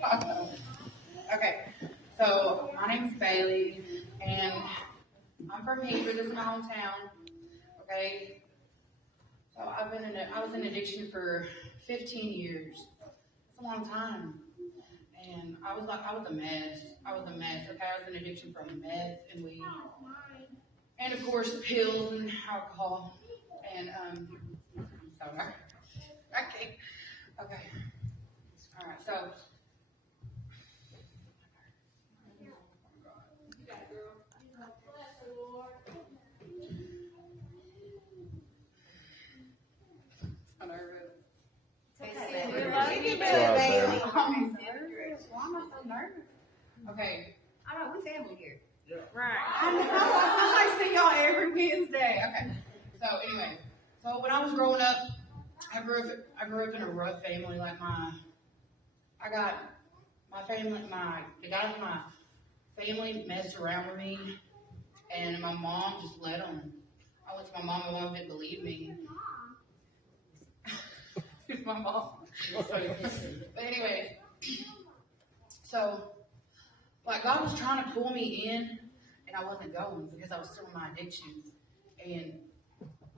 Okay, so my name's Bailey, and I'm from Hebrew. This is my hometown. Okay, so I was in addiction for 15 years. It's a long time, and I was a mess. I was a mess. Okay, I was in addiction from meth and weed, and of course pills and alcohol, and sorry, I can't. Okay, all right, so. I'm nervous. Why am I so nervous? Okay. I know, we family here. Right. I know. I see y'all every Wednesday. Okay. So anyway, so when I was growing up, I grew up in a rough family. Like the guys in my family messed around with me, and my mom just let them. I went to my mom, and my mom didn't believe me. It's my mom. But anyway, so like God was trying to pull me in, and I wasn't going because I was still in my addiction. And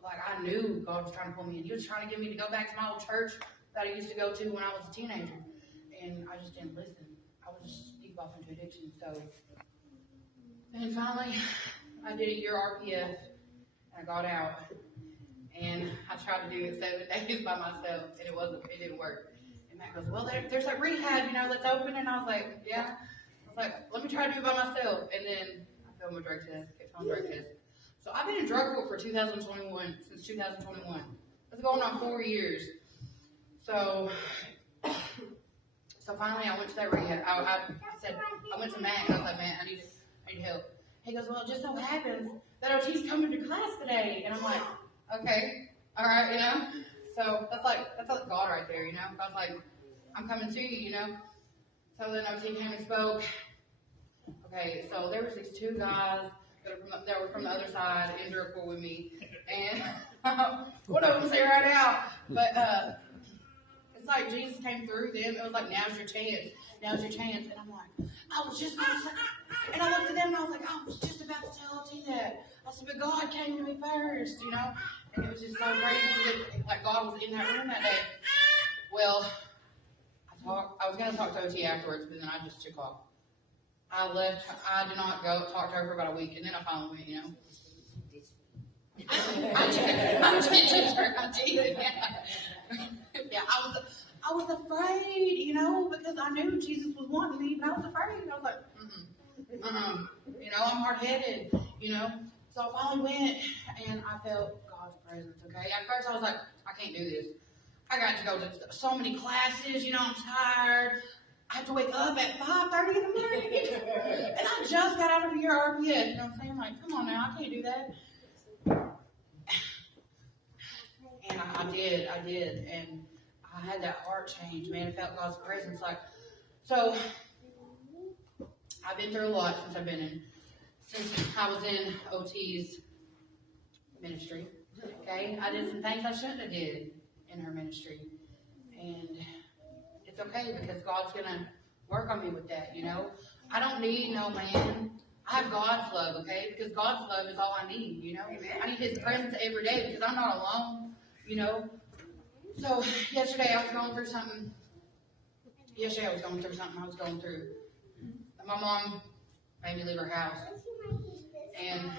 like I knew God was trying to pull me in. He was trying to get me to go back to my old church that I used to go to when I was a teenager, and I just didn't listen. I would just deep off into addiction. So, and finally, I did a year RPF, and I got out. And I tried to do it 7 days by myself, and it didn't work. And Matt goes, well, there's like rehab, that's open. And I was like, yeah. I was like, let me try to do it by myself. And then I failed my drug test, kept on drug test. So I've been in drug court for 2021, since 2021. It's going on 4 years. So finally I went to that rehab. I went to Matt, and I was like, Matt, I need help. He goes, well, it just so happens that OT's coming to class today. And I'm like, okay, all right, So that's like God right there, God's like, I'm coming to you, So then OT came and spoke. Okay, so there was these two guys that were from the other side in drug court with me, and one of them's there right now. But it's like Jesus came through them. It was like, now's your chance, and I'm like, I was just gonna say, and I looked at them and I was like, I was just about to tell OT that. I said, but God came to me first, And it was just so crazy because like God was in that room that day. Well, I was going to talk to OT afterwards, but then I just took off. I left. I did not go talk to her for about a week, and then I finally went, I did, yeah. I was afraid, because I knew Jesus was wanting me, but I was afraid. I was like, I'm hard-headed, So I finally went, and I felt God's presence, okay? At first, I was like, I can't do this. I got to go to so many classes, I'm tired. I have to wake up at 5:30 in the morning. And I just got out of your RPS, you know what I'm saying? Like, come on now, I can't do that. And I did. And I had that heart change, man. I felt God's presence. So I've been through a lot since I was in OT's ministry, okay? I did some things I shouldn't have did in her ministry, and it's okay because God's going to work on me with that, I don't need no man. I have God's love, okay? Because God's love is all I need, I need His presence every day because I'm not alone, So yesterday I was going through something. My mom made me leave her house. And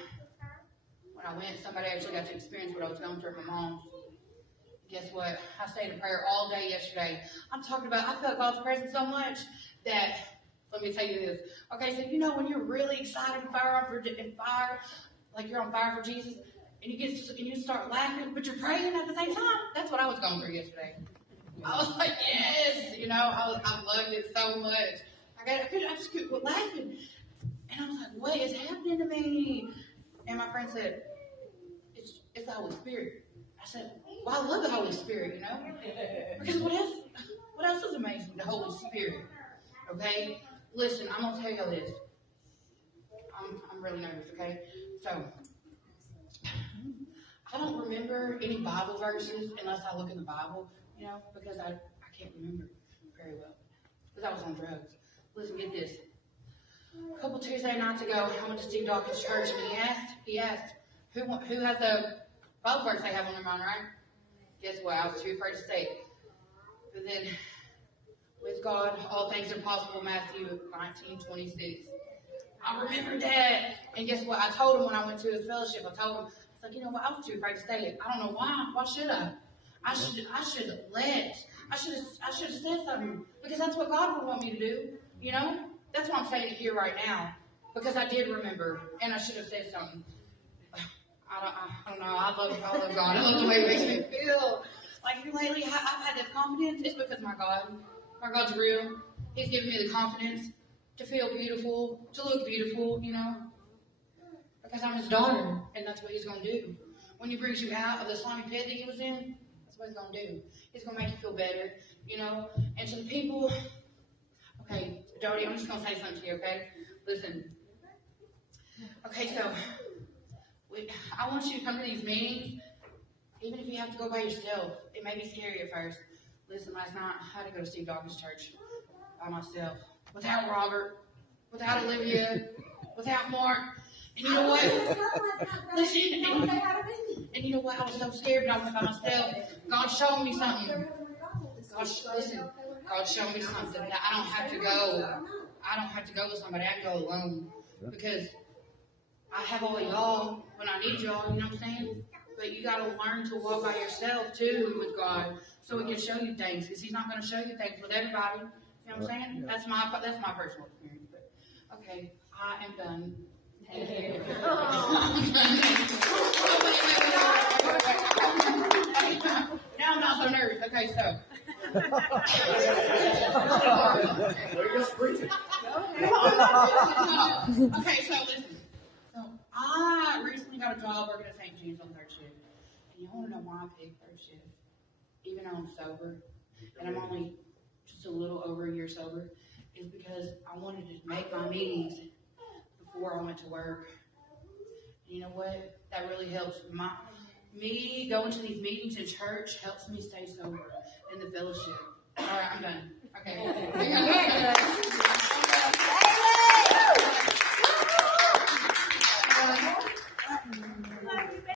when I went, somebody actually got to experience what I was going through at my mom's. Guess what? I stayed in prayer all day yesterday. I'm talking about, I felt God's presence so much that, let me tell you this. Okay, so when you're really excited and like you're on fire for Jesus, and you start laughing, but you're praying at the same time. That's what I was going through yesterday. I was like, yes, I loved it so much. I just couldn't quit laughing. And I was like, what is happening to me? And my friend said, it's the Holy Spirit. I said, well, I love the Holy Spirit, Because what else is amazing? The Holy Spirit. Okay? Listen, I'm going to tell you this. I'm really nervous, okay? So, I don't remember any Bible verses unless I look in the Bible, because I can't remember very well. because I was on drugs. Listen, get this. A couple Tuesday nights ago, I went to Steve Dawkins' church, and he asked, who has the Bible verse they have on their mind, right? Guess what? I was too afraid to say it. But then, with God, all things are possible, Matthew 19:26. I remembered that. And guess what? I told him when I went to his fellowship, I told him, I was like, you know what? I was too afraid to say it. I don't know why. Why should I? I should have said something. Because that's what God would want me to do. You know? That's why I'm saying it here right now. Because I did remember. And I should have said something. I don't know. I love God. I love the way it makes me feel. Like lately, I've had this confidence. It's because my God's real. He's given me the confidence to feel beautiful, to look beautiful, you know. Because I'm his daughter, and that's what he's going to do. When he brings you out of the slimy pit that he was in, that's what he's going to do. He's going to make you feel better, you know. And to the people, okay, Jody, I'm just going to say something to you, okay? Listen. Okay, so I want you to come to these meetings, even if you have to go by yourself. It may be scary at first. Listen, last night I had to go to Steve Dawkins' church by myself, without Robert, without Olivia, without Mark. And you know what? Listen, and you know what? I was so scared, but I went by myself. God showed me something. God showed me something that I don't have to go. I don't have to go with somebody. I can go alone because I have all y'all when I need y'all. You know what I'm saying? But you got to learn to walk by yourself too with God, so He can show you things. Because He's not going to show you things with everybody. You know what I'm saying? That's my personal experience. But okay, I am done. Now I'm not so nervous. Okay, so. Okay, so listen. So I recently got a job working at St. James on third shift. And you want to know why I picked third shift? Even though I'm sober, and I'm only just a little over a year sober, is because I wanted to make my meetings before I went to work. And you know what? That really helps. Me going to these meetings in church helps me stay sober in the fellowship. All right, I'm done. Okay.